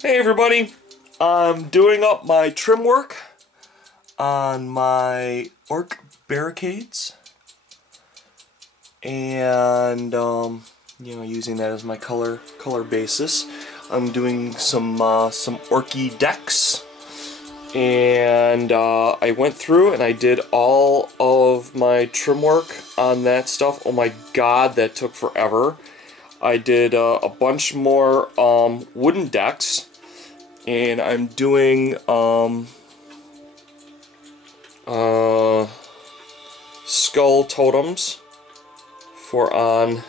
Hey everybody, I'm doing up my trim work on my orc barricades and using that as my color basis. I'm doing some orky decks, and I went through and I did all of my trim work on that stuff. Oh my god, that took forever. I did a bunch more wooden decks, and I'm doing skull totems for on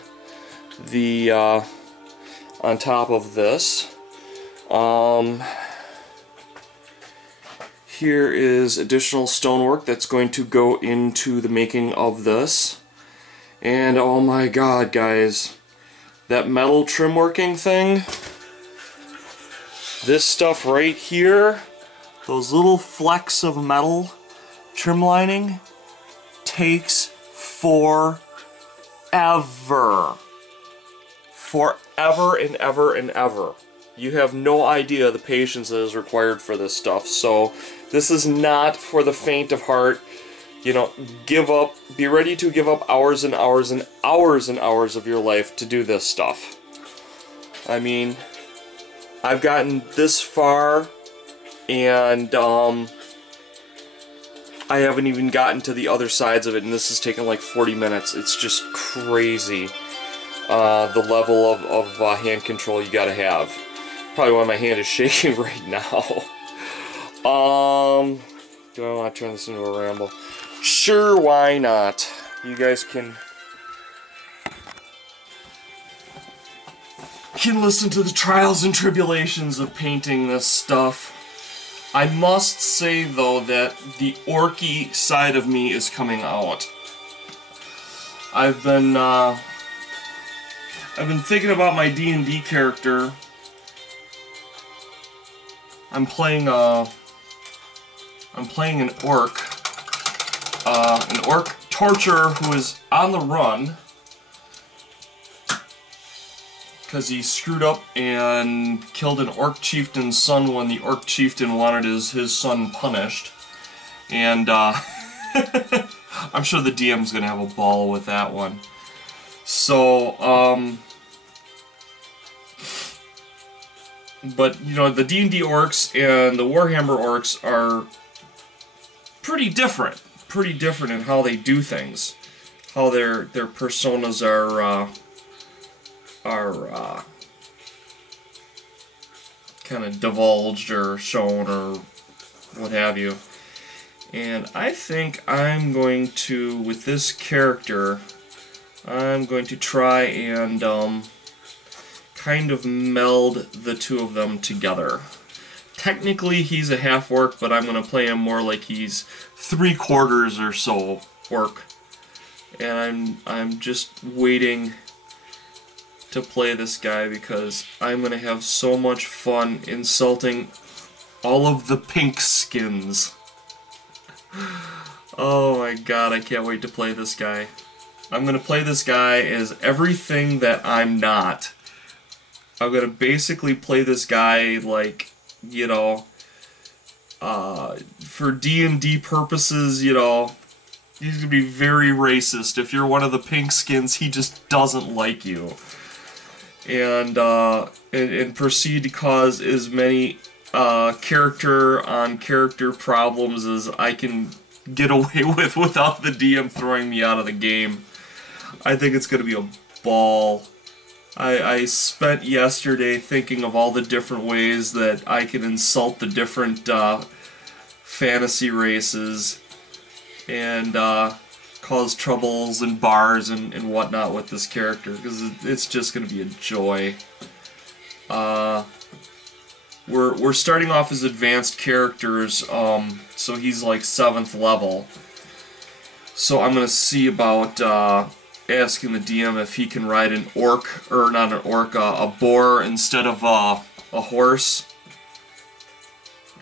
the on top of this. Here is additional stonework that's going to go into the making of this. And oh my god, guys, that metal trim working thing, this stuff right here, those little flecks of metal trim lining, takes forever. Forever and ever and ever. You have no idea the patience that is required for this stuff. So this is not for the faint of heart. You know, give up, be ready to give up hours and hours and hours and hours of your life to do this stuff. I mean, I've gotten this far, and I haven't even gotten to the other sides of it, and this has taken like 40 minutes. It's just crazy, the level of hand control you gotta have. Probably why my hand is shaking right now. Do I want to turn this into a ramble? Sure, why not? You guys can listen to the trials and tribulations of painting this stuff. I must say, though, that the orky side of me is coming out. I've been thinking about my D&D character. I'm playing an orc torturer who is on the run because he screwed up and killed an orc chieftain's son when the orc chieftain wanted his son punished. And I'm sure the DM's gonna have a ball with that one. So, but, you know, the D&D orcs and the Warhammer orcs are pretty different in how they do things, how their personas are kind of divulged or shown or what have you. And I think I'm going to, with this character, I'm going to try and kind of meld the two of them together. Technically he's a half orc, but I'm going to play him more like he's 3/4 or so orc. And I'm just waiting to play this guy because I'm going to have so much fun insulting all of the pink skins. Oh my god, I can't wait to play this guy. I'm going to play this guy as everything that I'm not. I'm going to basically play this guy like, you know, for D&D purposes, you know, he's going to be very racist. If you're one of the pink skins, he just doesn't like you. And proceed to cause as many character-on-character problems as I can get away with without the DM throwing me out of the game. I think it's going to be a ball. I spent yesterday thinking of all the different ways that I can insult the different fantasy races and cause troubles and bars and whatnot with this character, because it's just going to be a joy. We're starting off as advanced characters, so he's like 7th level. So I'm going to see about asking the DM if he can ride an orc, or not an orc, a boar instead of a horse.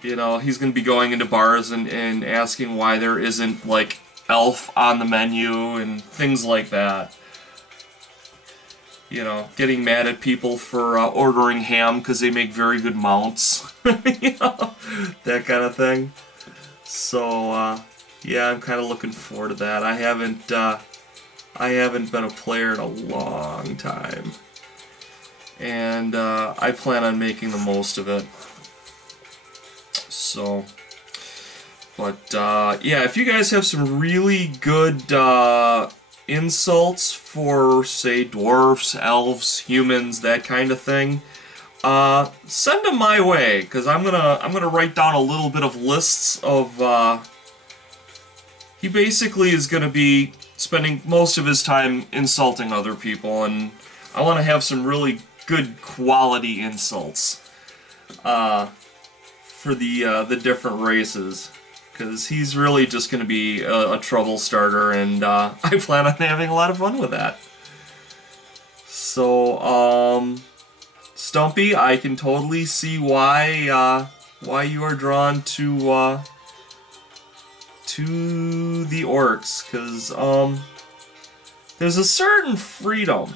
You know, he's going to be going into bars and asking why there isn't, like, elf on the menu and things like that. you know, getting mad at people for ordering ham because they make very good mounts, you know, that kind of thing. So yeah, I'm kind of looking forward to that. I haven't been a player in a long time, and I plan on making the most of it. So, but yeah, if you guys have some really good insults for, say, dwarfs, elves, humans, that kind of thing, send them my way, because I'm gonna write down a little bit of lists of. He basically is gonna be spending most of his time insulting other people, and I want to have some really good quality insults for the different races, because he's really just going to be a trouble starter, and I plan on having a lot of fun with that. So, Stumpy, I can totally see why you are drawn to the orcs, because there's a certain freedom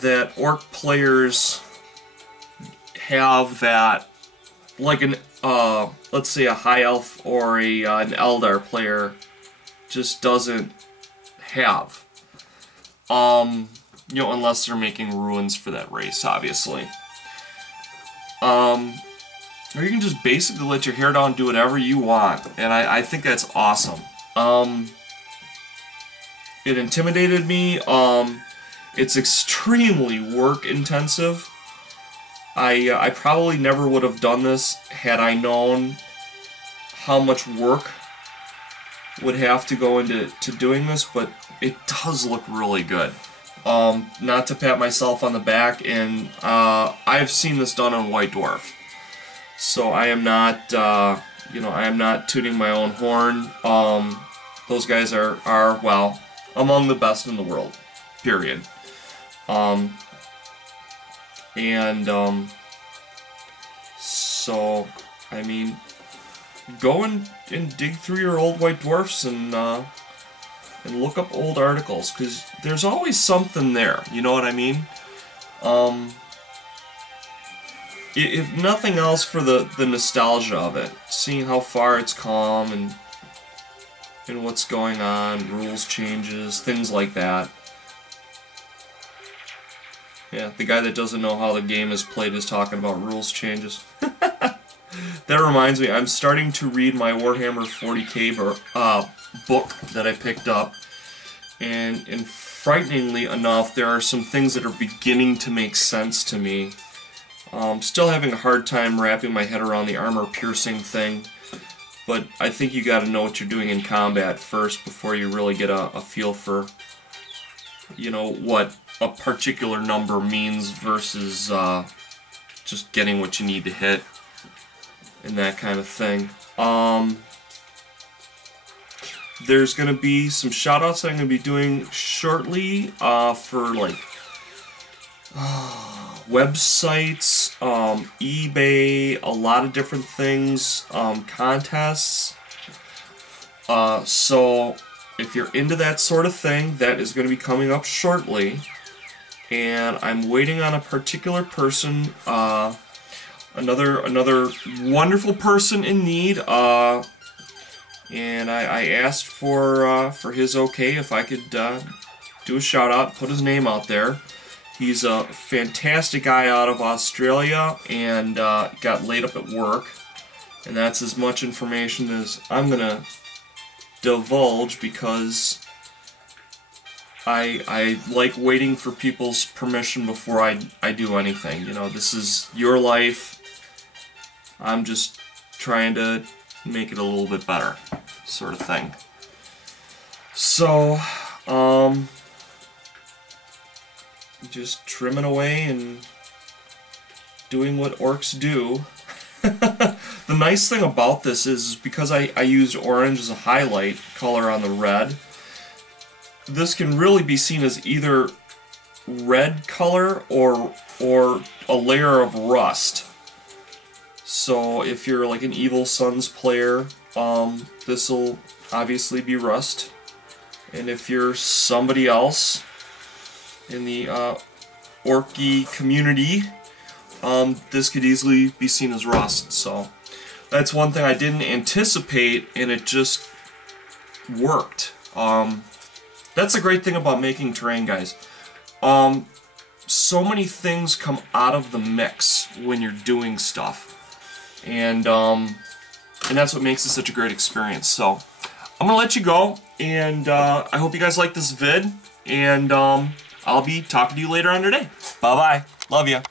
that orc players have that, like an let's say a high elf or an Eldar player just doesn't have. You know, unless they're making ruins for that race, obviously. Or you can just basically let your hair down, do whatever you want, and I think that's awesome. It intimidated me. It's extremely work intensive. I probably never would have done this had I known how much work would have to go into doing this, but it does look really good. Not to pat myself on the back, and I've seen this done on White Dwarf, so I am not, you know, I am not tooting my own horn. Those guys are well, among the best in the world, period. So, I mean, go and dig through your old White Dwarfs and look up old articles, because there's always something there, you know what I mean? If nothing else, for the nostalgia of it, seeing how far it's come and what's going on, rules changes, things like that. Yeah, the guy that doesn't know how the game is played is talking about rules changes. That reminds me, I'm starting to read my Warhammer 40k book that I picked up, and frighteningly enough, there are some things that are beginning to make sense to me. Still having a hard time wrapping my head around the armor-piercing thing, but I think you gotta know what you're doing in combat first before you really get a feel for, you know, what a particular number means versus just getting what you need to hit and that kind of thing. There's going to be some shoutouts that I'm going to be doing shortly for, like, websites, eBay, a lot of different things, contests. So if you're into that sort of thing, that is going to be coming up shortly. And I'm waiting on a particular person, another wonderful person in need, and I asked for his okay if I could do a shout out, put his name out there. He's a fantastic guy out of Australia, and got laid up at work, and that's as much information as I'm gonna divulge, because I like waiting for people's permission before I do anything. You know, this is your life. I'm just trying to make it a little bit better, sort of thing. So, just trimming away and doing what orcs do. The nice thing about this is because I used orange as a highlight color on the red, this can really be seen as either red color or a layer of rust. So if you're like an Evil Sunz player, this will obviously be rust. And if you're somebody else, in the Orky community, this could easily be seen as rust. So that's one thing I didn't anticipate, and it just worked. That's a great thing about making terrain, guys. So many things come out of the mix when you're doing stuff, and that's what makes it such a great experience. So I'm gonna let you go, and I hope you guys like this vid, and I'll be talking to you later on today. Bye bye. Love ya.